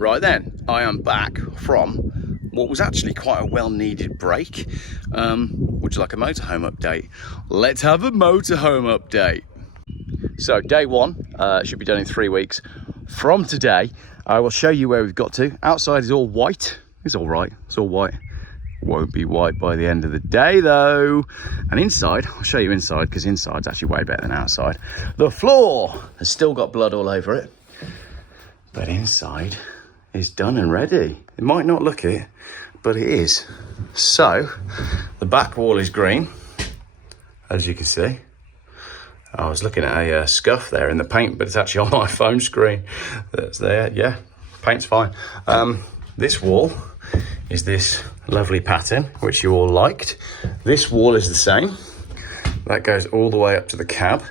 Right then, I am back from what was actually quite a well-needed break. Would you like a motorhome update? Let's have a motorhome update. So day one should be done in 3 weeks. From today, I will show you where we've got to. Outside is all white. It's all right, it's all white. Won't be white by the end of the day though. And inside, I'll show you inside because inside's actually way better than outside. The floor has still got blood all over it, but inside is done and ready. It might not look it, but it is. So the back wall is green, as you can see. I was looking at a scuff there in the paint, but it's actually on my phone screen. That's there, yeah, paint's fine. This wall is this lovely pattern, which you all liked. This wall is the same. That goes all the way up to the cab.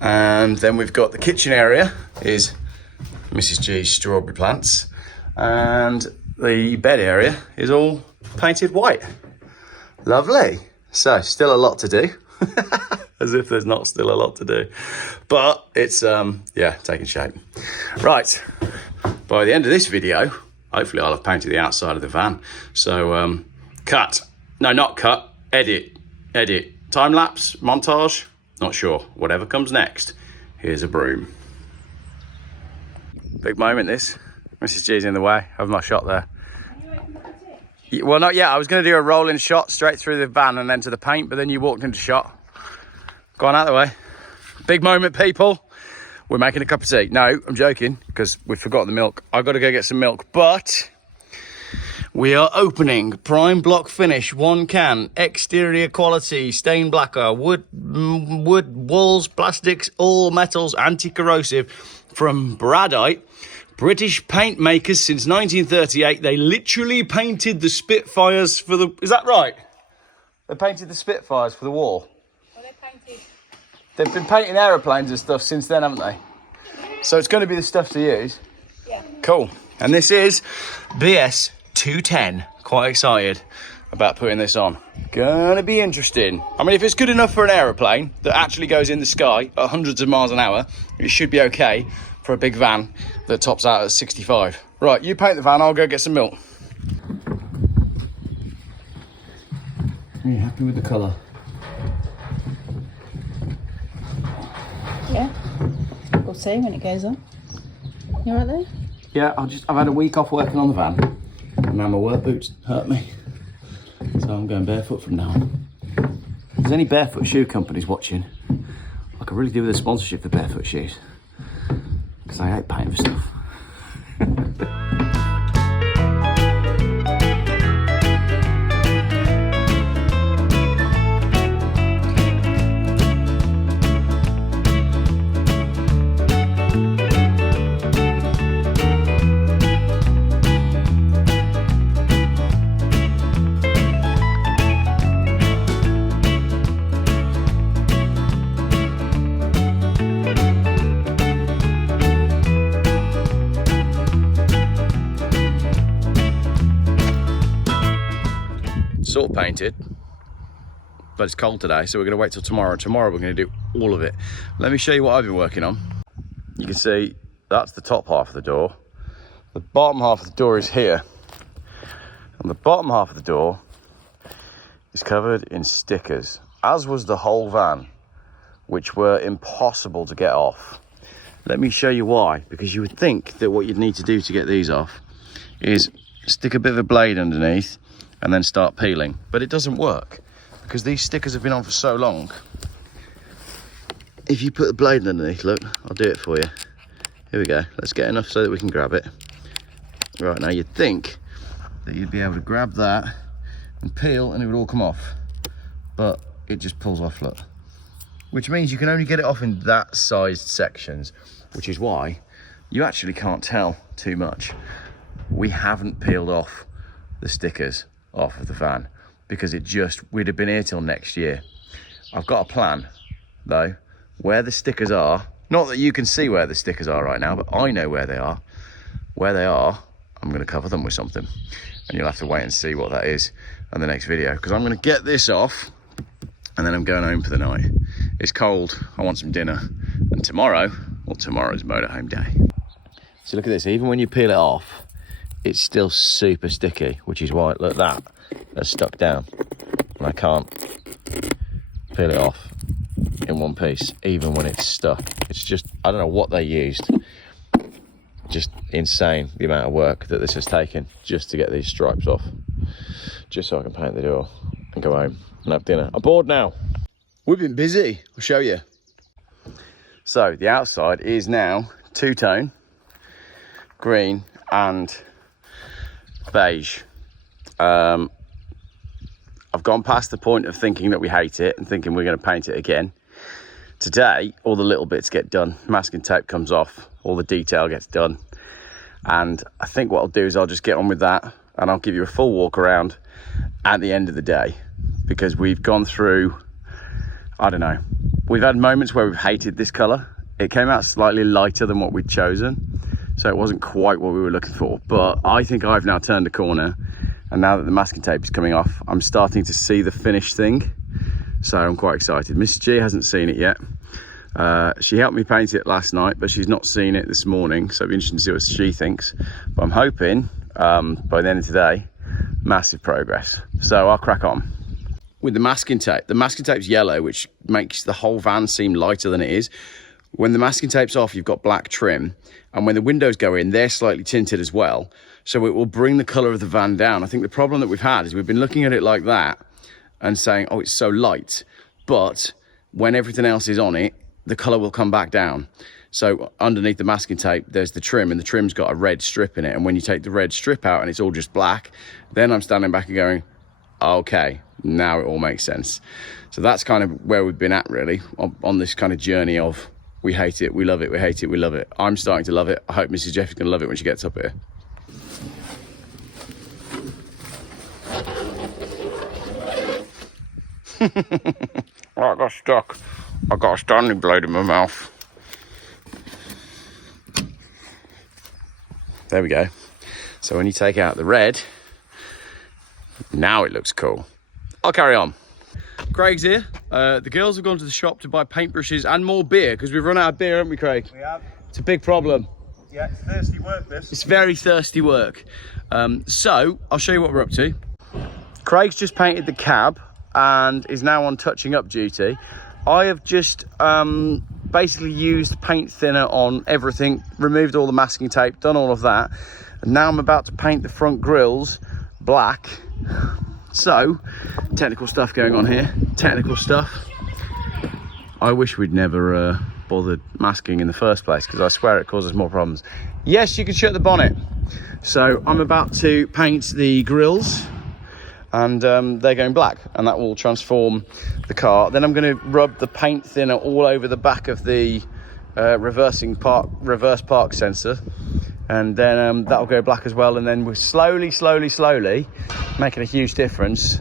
And then we've got the kitchen area is Mrs. G's strawberry plants. And the bed area is all painted white. Lovely. So still a lot to do. As if there's not still a lot to do. But it's, yeah, taking shape. Right, by the end of this video, hopefully I'll have painted the outside of the van. So edit. Time lapse, montage, not sure. Whatever comes next, here's a broom. Big moment this. Mrs. G's in the way, have my shot there. Well, not yet. I was going to do a rolling shot straight through the van and then to the paint, but then you walked into shot. Go on out the way. Big moment, people. We're making a cup of tea. No, I'm joking, because we forgot the milk. I've got to go get some milk, but we are opening prime block finish, 1 can, exterior quality, stained lacquer, wood, walls, plastics, all metals, anti-corrosive from Bradite. British paint makers since 1938. They literally painted the Spitfires for the... Is that right? They painted the Spitfires for the war. Well, they painted... They've been painting aeroplanes and stuff since then, haven't they? So it's going to be the stuff to use. Yeah. Cool. And this is BS 210. Quite excited about putting this on. Gonna be interesting. I mean, if it's good enough for an aeroplane that actually goes in the sky at hundreds of miles an hour, it should be okay for a big van that tops out at 65. Right, you paint the van, I'll go get some milk. Are you happy with the colour? Yeah. We'll see when it goes on. You right there? Yeah, I've had a week off working on the van, and now my work boots hurt me, so I'm going barefoot from now on. If there's any barefoot shoe companies watching, I could really do with a sponsorship for barefoot shoes, because I hate paying for stuff. Sort of painted, but it's cold today, so we're going to wait till tomorrow. Tomorrow we're going to do all of it. Let me show you what I've been working on. You can see that's the top half of the door. The bottom half of the door is here, and the bottom half of the door is covered in stickers, as was the whole van, which were impossible to get off. Let me show you why, because you would think that what you'd need to do to get these off is stick a bit of a blade underneath and then start peeling, but it doesn't work because these stickers have been on for so long. If you put the blade underneath, look, I'll do it for you. Here we go. Let's get enough so that we can grab it. Right, now you'd think that you'd be able to grab that and peel and it would all come off, but it just pulls off, look. Which means you can only get it off in that sized sections, which is why you actually can't tell too much. We haven't peeled off the stickers off of the van because we'd have been here till next year. I've got a plan though, where the stickers are. Not that you can see where the stickers are right now, but I know where they are. Where they are, I'm going to cover them with something, and you'll have to wait and see what that is in the next video, because I'm going to get this off and then I'm going home for the night. It's cold, I want some dinner, and tomorrow, well, tomorrow's motorhome day. So look at this, even when you peel it off, it's still super sticky, which is why, look, that's stuck down. And I can't peel it off in one piece, even when it's stuck. It's just, I don't know what they used. Just insane the amount of work that this has taken just to get these stripes off. Just so I can paint the door and go home and have dinner. I'm bored now. We've been busy, I'll show you. So the outside is now two-tone, green and beige. I've gone past the point of thinking that we hate it and thinking we're going to paint it again. Today, all the little bits get done. Masking tape comes off, all the detail gets done. And I think what I'll do is I'll just get on with that and I'll give you a full walk around at the end of the day, because we've gone through, I don't know, we've had moments where we've hated this colour. It came out slightly lighter than what we'd chosen, so it wasn't quite what we were looking for. But I think I've now turned a corner, and now that the masking tape is coming off, I'm starting to see the finished thing. So I'm quite excited. Mrs. G hasn't seen it yet. She helped me paint it last night, but she's not seen it this morning, so it'll be interesting to see what she thinks. But I'm hoping by the end of today, massive progress. So I'll crack on. With the masking tape's yellow, which makes the whole van seem lighter than it is. When the masking tape's off, you've got black trim, and when the windows go in, they're slightly tinted as well, so it will bring the colour of the van down. I think the problem that we've had is we've been looking at it like that and saying, oh, it's so light, but when everything else is on it, the colour will come back down. So underneath the masking tape, there's the trim, and the trim's got a red strip in it, and when you take the red strip out and it's all just black, then I'm standing back and going, okay, now it all makes sense. So that's kind of where we've been at, really, on this kind of journey of we hate it, we love it, we hate it, we love it. I'm starting to love it. I hope Mrs. Geoff is going to love it when she gets up here. Oh, I got stuck. I got a Stanley blade in my mouth. There we go. So when you take out the red, now it looks cool. I'll carry on. Craig's here. The girls have gone to the shop to buy paintbrushes and more beer, because we've run out of beer, haven't we, Craig? We have. It's a big problem. Yeah, it's thirsty work, this. It's very thirsty work. So I'll show you what we're up to. Craig's just painted the cab and is now on touching up duty. I have just basically used paint thinner on everything, removed all the masking tape, done all of that. And now I'm about to paint the front grills black. So, technical stuff going on here. Technical stuff. I wish we'd never bothered masking in the first place, because I swear it causes more problems. Yes, you can shut the bonnet. So I'm about to paint the grills, and they're going black, and that will transform the car. Then I'm going to rub the paint thinner all over the back of the reverse park sensor, and then that'll go black as well. And then we're slowly making a huge difference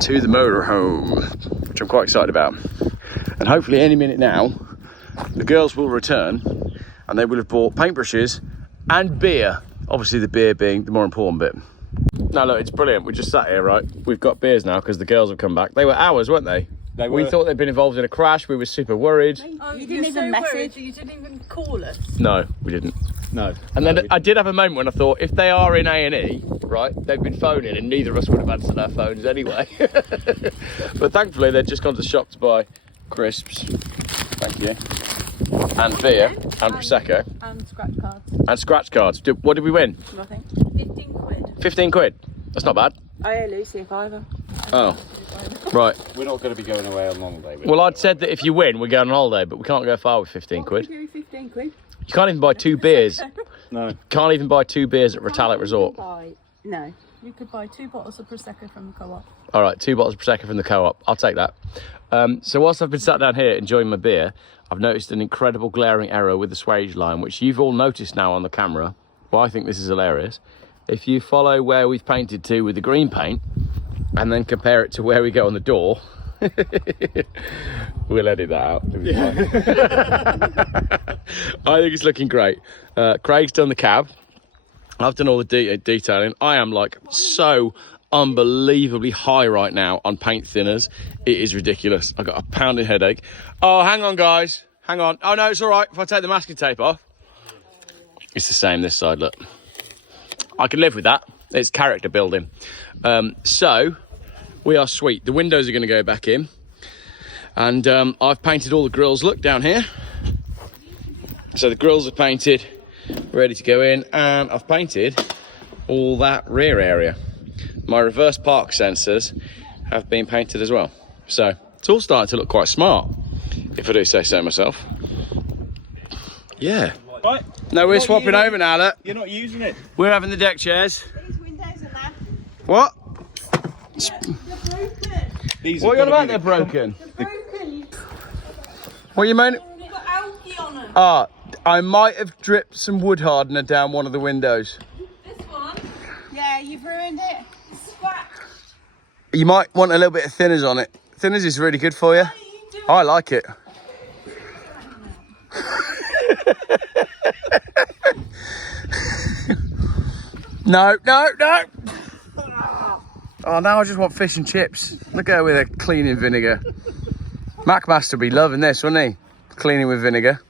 to the motorhome, which I'm quite excited about. And hopefully any minute now, the girls will return and they will have bought paintbrushes and beer. Obviously the beer being the more important bit. No, look, it's brilliant. We just sat here, right? We've got beers now because the girls have come back. They were ours, weren't they? They were. We thought they'd been involved in a crash. We were super worried. Oh, you didn't even message. You didn't even call us. No, we didn't. No. And then I did have a moment when I thought, if they are in A&E, right, they've been phoning and neither of us would have answered our phones anyway. But thankfully, they'd just gone to the shop to buy crisps. Thank you. And beer and Prosecco. And scratch cards. And scratch cards. What did we win? Nothing. 15 quid. 15 quid. That's not bad. I owe Lucy a fiver. Oh, right. We're not going to be going away on holiday. Well, I'd said that if you win, we're going on holiday, but we can't go far with 15 quid. What would you do with 15 quid? You can't even buy 2 beers. No. Can't even buy 2 beers at Retallick Resort. No. You could buy 2 bottles of Prosecco from the co-op. All right, 2 bottles of Prosecco from the co-op. I'll take that. So whilst I've been sat down here enjoying my beer, I've noticed an incredible glaring error with the swage line, which you've all noticed now on the camera. Well, I think this is hilarious. If you follow where we've painted to with the green paint and then compare it to where we go on the door, we'll edit that out. I think it's looking great. Craig's done the cab. I've done all the detailing. I am like so unbelievably high right now on paint thinners. It is ridiculous. I've got a pounding headache. Oh, hang on, guys. Hang on. Oh, no, it's all right. If I take the masking tape off, it's the same this side, look. I can live with that. It's character building. So we are sweet. The windows are going to go back in, and I've painted all the grills. Look down here. So the grills are painted, ready to go in, and I've painted all that rear area. My reverse park sensors have been painted as well. So it's all starting to look quite smart, if I do say so myself. Yeah. Right. No, we're swapping over now, look. You're not using it. We're having the deck chairs. These windows are there. What? They're broken. These What are you on gonna about be they're broken? They're broken. What you mean? They've got algae on them. Ah, I might have dripped some wood hardener down one of the windows. This one. Yeah, you've ruined it. Scratch. You might want a little bit of thinners on it. Thinners is really good for you. I like it. No. Oh, now I just want fish and chips. Look at her with her cleaning vinegar. Macmaster would be loving this, wouldn't he? Cleaning with vinegar.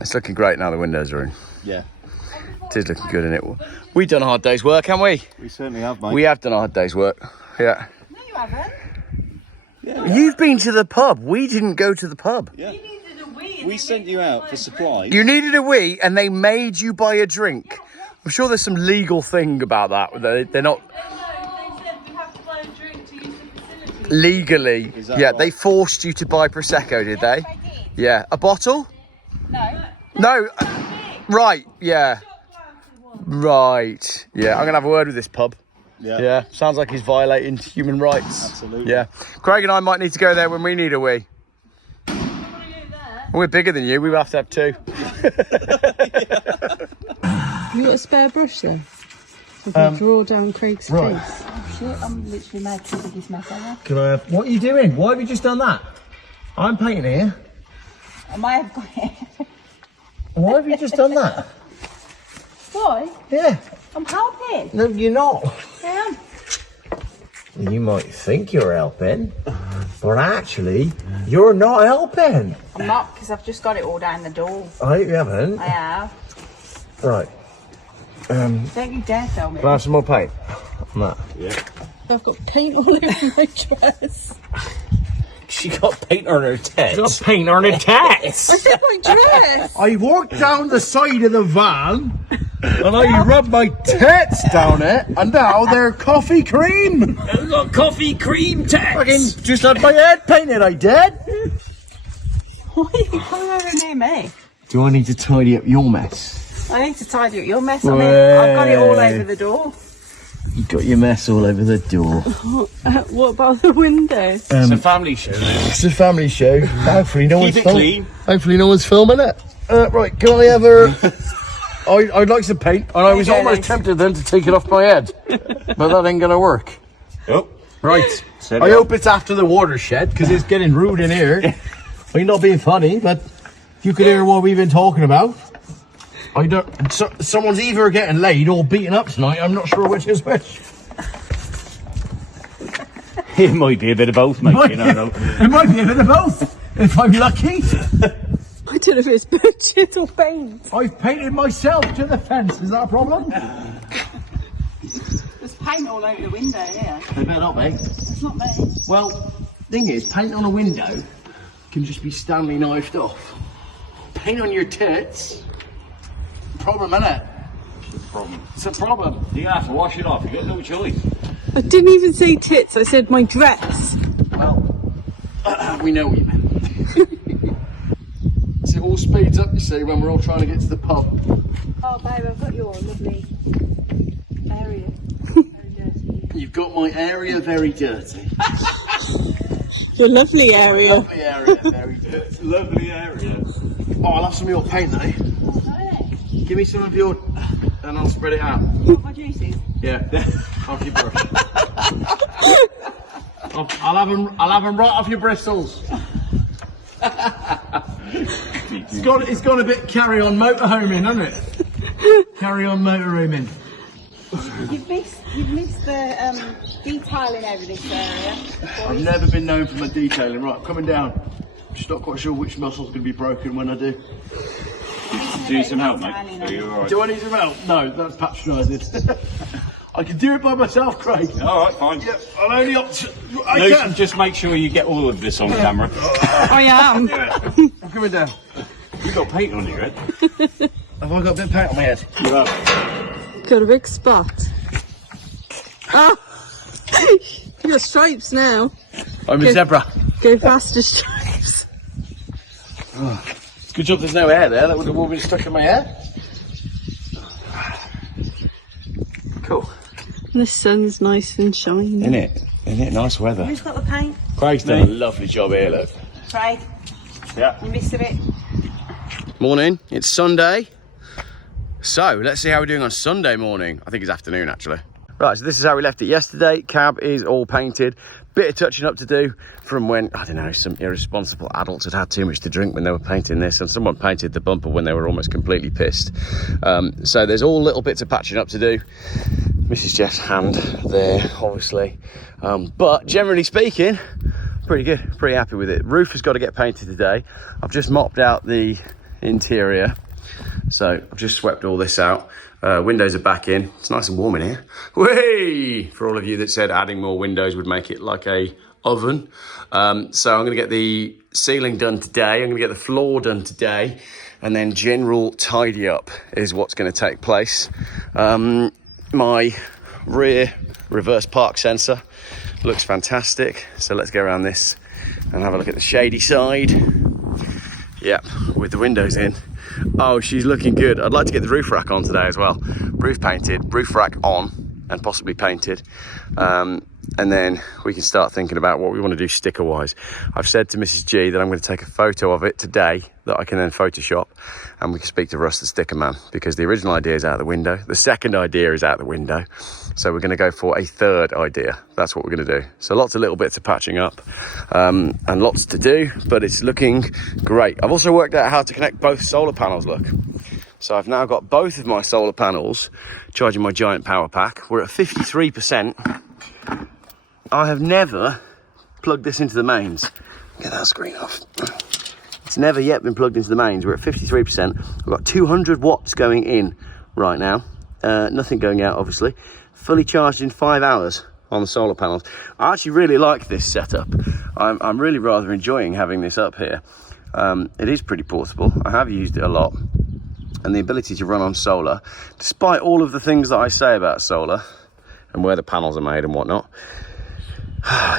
It's looking great now the windows are in. Yeah. It is looking good, isn't it? We've done a hard day's work, haven't we? We certainly have, mate. We have done a hard day's work. Yeah. No, you haven't. You've been to the pub. We didn't go to the pub. Yeah. You needed a wee. and We they sent made you out buy for a supplies. You needed a wee and they made you buy a drink. I'm sure there's some legal thing about that. They're not drink. No, they said we have to buy a drink to use the facility. legally. Is that Yeah, right? they forced you to buy Prosecco, did they? I did. Yeah. A bottle? No. No. Right. Yeah. Right. Yeah. I'm going to have a word with this pub. Yeah. Yeah. Sounds like he's violating human rights. Absolutely. Yeah. Craig and I might need to go there when we need a wee. We're bigger than you. We will have to have two. You got a spare brush then? We can draw down Craig's right. face. Oh shit, I'm literally made the biggest mess ever. Can I have... What are you doing? Why have you just done that? I'm painting here. I might have got it. Why have you just done that? Why? Yeah. I'm helping. No, you're not. I am. You might think you're helping, but actually, you're not helping. I'm not, because I've just got it all down the door. I hope you haven't. I have. Right. Don't you dare tell me. Can I have some more paint on that? Yeah. I've got paint all over my dress. She got paint on her tits. Got paint on her tats. I said my dress! I walked down the side of the van and I rubbed my tits down it, and now they're coffee cream. I've got coffee cream Fucking tits. just had my head painted, I did. Why are you coming over near me? Do I need to tidy up your mess? I need to tidy up your mess. I mean, I've got it all over the door. You got your mess all over the door. What about the window? It's a family show. It's a family show. Hopefully no one's Keep it clean. Hopefully no one's filming it. Right, can I have a... I'd like some paint, and I was Okay, almost nice. tempted then to take it off my head, but that ain't gonna work. Oh. Right, Set I it hope it's after the watershed, because it's getting rude in here. I'm not being funny, but you could hear what we've been talking about. I don't... someone's either getting laid or beaten up tonight, I'm not sure which is which. It might be a bit of both, mate. You know. It might be a bit of both, if I'm lucky. I don't know if it's budget or paint. I've painted myself to the fence, is that a problem? There's paint all over the window here. I bet not, mate. It's not me. Well, thing is, paint on a window can just be Stanley knifed off. Paint on your tits, problem, innit? It's a problem. You have to wash it off. You got no choice. I didn't even say tits, I said my dress. Well, we know what you meant. So it all speeds up, you see, when we're all trying to get to the pub. Oh, babe, I've got your lovely area. You've got my area very dirty. The lovely area. Lovely area, very dirty. Lovely area. Oh, I'll have some of your paint, eh? Give me some of your... and I'll spread it out. My juices. Yeah, off your brush. I'll have them right off your bristles. It's got a bit carry on motorhoming, hasn't it? Carry on motorhoming. You've missed the detailing over this area. I've never been known for my detailing. Right, I'm coming down. Just not quite sure which muscle's going to be broken when I do. Do you need some help, mate? Are you alright? Do I need some help? No, that's patronising. I can do it by myself, Craig. Alright, fine. Yep, I'm only up to... I Luke, can. just make sure you get all of this on camera. I am. I'm coming down. You've got paint on your head. Have I got a bit of paint on my head? You have. Got a big spot. Ah! You got stripes now. I'm a zebra. Go faster stripes. Good job there's no hair there. That would have all been stuck in my hair. Cool. And the sun's nice and shining. Isn't it? Isn't it nice weather? Who's got the paint? Craig's done a lovely job here, look. Craig, Yeah. you missed a bit. Morning, it's Sunday. So, let's see how we're doing on Sunday morning. I think it's afternoon, actually. Right, so this is how we left it yesterday. Cab is all painted. Bit of touching up to do from when, I don't know, some irresponsible adults had had too much to drink when they were painting this, and someone painted the bumper when they were almost completely pissed. So there's all little bits of patching up to do. Mrs. Geoff's hand there, obviously. But generally speaking, pretty good, pretty happy with it. Roof has got to get painted today. I've just mopped out the interior. So I've just swept all this out. Windows are back in. It's nice and warm in here. Whee! For all of you that said adding more windows would make it like a oven. So I'm going to get the ceiling done today. I'm going to get the floor done today. And then general tidy up is what's going to take place. My rear reverse park sensor looks fantastic. So let's go around this and have a look at the shady side. Yep, with the windows in. Oh, she's looking good. I'd like to get the roof rack on today as well. Roof painted, roof rack on, and possibly painted. And then we can start thinking about what we want to do sticker-wise. I've said to Mrs. G that I'm going to take a photo of it today that I can then Photoshop, and we can speak to Russ, the sticker man, because the original idea is out the window. The second idea is out the window. So we're going to go for a third idea. That's what we're going to do. So lots of little bits of patching up and lots to do, but it's looking great. I've also worked out how to connect both solar panels, look. So I've now got both of my solar panels charging my giant power pack. We're at 53%. I have never plugged this into the mains. Get that screen off. It's never yet been plugged into the mains. We're at 53%. I've got 200 watts going in right now. Nothing going out, obviously. Fully charged in 5 hours on the solar panels. I actually really like this setup. I'm really rather enjoying having this up here. It is pretty portable. I have used it a lot. And the ability to run on solar, despite all of the things that I say about solar and where the panels are made and whatnot,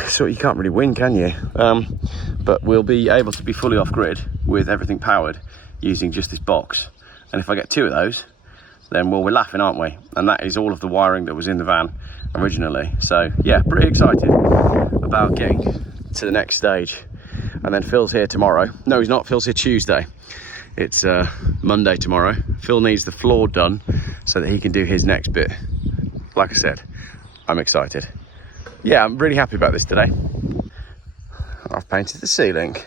so you can't really win, can you? But we'll be able to be fully off grid with everything powered using just this box. And if I get 2 of those, then well, we're laughing, aren't we? And that is all of the wiring that was in the van originally. So yeah, pretty excited about getting to the next stage. And then Phil's here tomorrow. No, he's not. Phil's here Tuesday. It's Monday tomorrow. Phil needs the floor done so that he can do his next bit. Like I said, I'm excited. Yeah, I'm really happy about this today. I've painted the ceiling.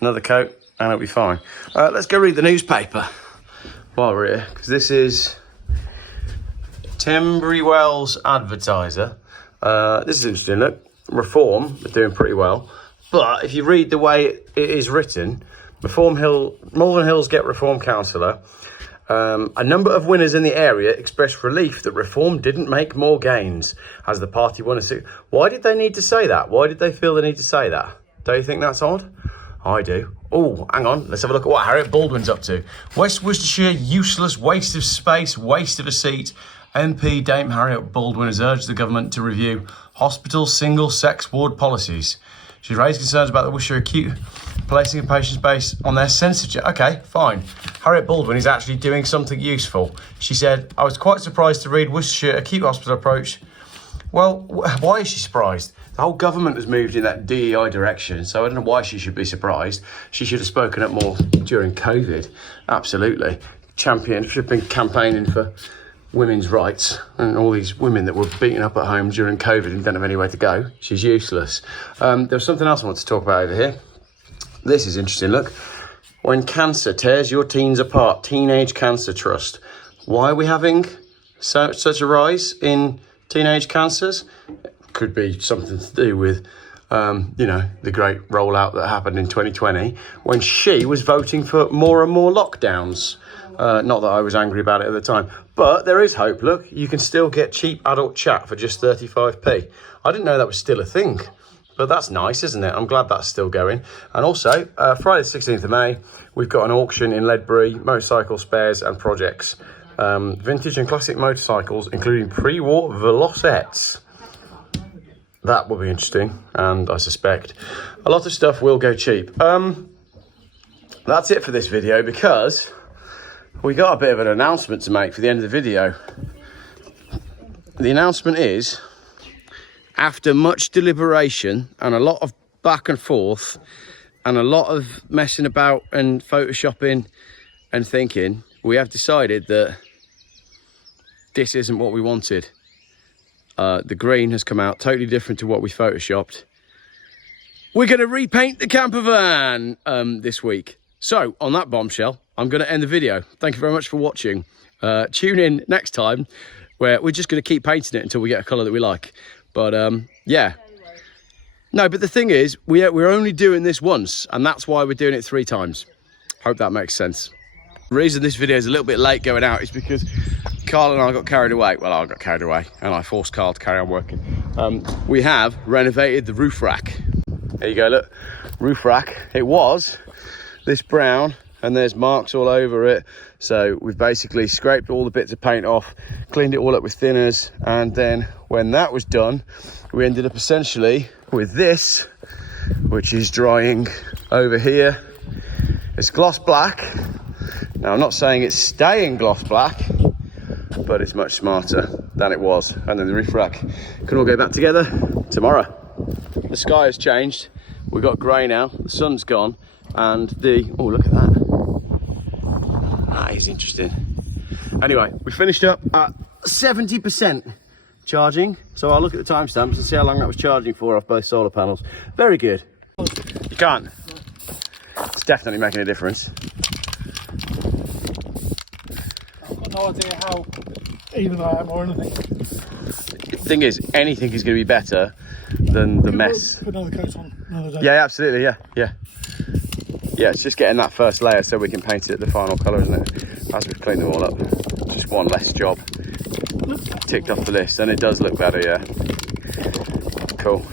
Another coat and it'll be fine. Let's go read the newspaper while we're here, because this is Timbury Wells Advertiser. This is interesting, look. Reform are doing pretty well, but if you read the way it is written, Malvern Hills get Reform councillor. A number of winners in the area expressed relief that Reform didn't make more gains as the party won a seat. Why did they need to say that? Why did they feel the need to say that? Don't you think that's odd? I do. Oh, hang on. Let's have a look at what Harriet Baldwin's up to. West Worcestershire, useless, waste of space, waste of a seat. MP Dame Harriet Baldwin has urged the government to review hospital single-sex ward policies. She's raised concerns about the Worcestershire acute placing of patients based on their censorship. Okay, fine. Harriet Baldwin is actually doing something useful. She said, I was quite surprised to read Worcestershire acute hospital approach. Well, why is she surprised? The whole government has moved in that DEI direction, so I don't know why she should be surprised. She should have spoken up more during COVID. Absolutely. Should have been campaigning for women's rights, and all these women that were beaten up at home during COVID and don't have anywhere to go. She's useless. There was something else I want to talk about over here. This is interesting, look. When cancer tears your teens apart, Teenage Cancer Trust. Why are we having such a rise in teenage cancers? Could be something to do with You know, the great rollout that happened in 2020 when she was voting for more and more lockdowns. Not that I was angry about it at the time, but there is hope. Look, you can still get cheap adult chat for just 35p. I didn't know that was still a thing, but that's nice, isn't it? I'm glad that's still going. And also, Friday the 16th of May, we've got an auction in Ledbury, motorcycle spares and projects. Vintage and classic motorcycles, including pre-war Velocettes. That will be interesting, and I suspect a lot of stuff will go cheap. That's it for this video, because we got a bit of an announcement to make for the end of the video. The announcement is, after much deliberation and a lot of back and forth and a lot of messing about and photoshopping and thinking, we have decided that this isn't what we wanted. The green has come out totally different to what we photoshopped. We're going to repaint the camper van this week. So, on that bombshell, I'm going to end the video. Thank you very much for watching. Tune in next time, where we're just going to keep painting it until we get a colour that we like. But, yeah. No, but the thing is, we're only doing this once, and that's why we're doing it 3 times. Hope that makes sense. The reason this video is a little bit late going out is because Carl and I got carried away. Well, I got carried away, and I forced Carl to carry on working. We have renovated the roof rack. There you go, look. Roof rack. It was this brown, and there's marks all over it. So we've basically scraped all the bits of paint off, cleaned it all up with thinners, and then when that was done, we ended up essentially with this, which is drying over here. It's gloss black. Now, I'm not saying it's staying gloss black, but it's much smarter than it was. And then the roof rack can all go back together tomorrow. The sky has changed. We've got grey now, the sun's gone, and oh, look at that. That is interesting. Anyway, we finished up at 70% charging. So I'll look at the timestamps and see how long that was charging for off both solar panels. Very good. You can't. It's definitely making a difference. I've got no idea how even I am or anything. The thing is, anything is going to be better than the mess. Put another coat on another day. Yeah, absolutely, yeah. Yeah, it's just getting that first layer so we can paint it the final colour, isn't it? As we've cleaned them all up. Just one less job ticked off the list, and it does look better, yeah. Cool.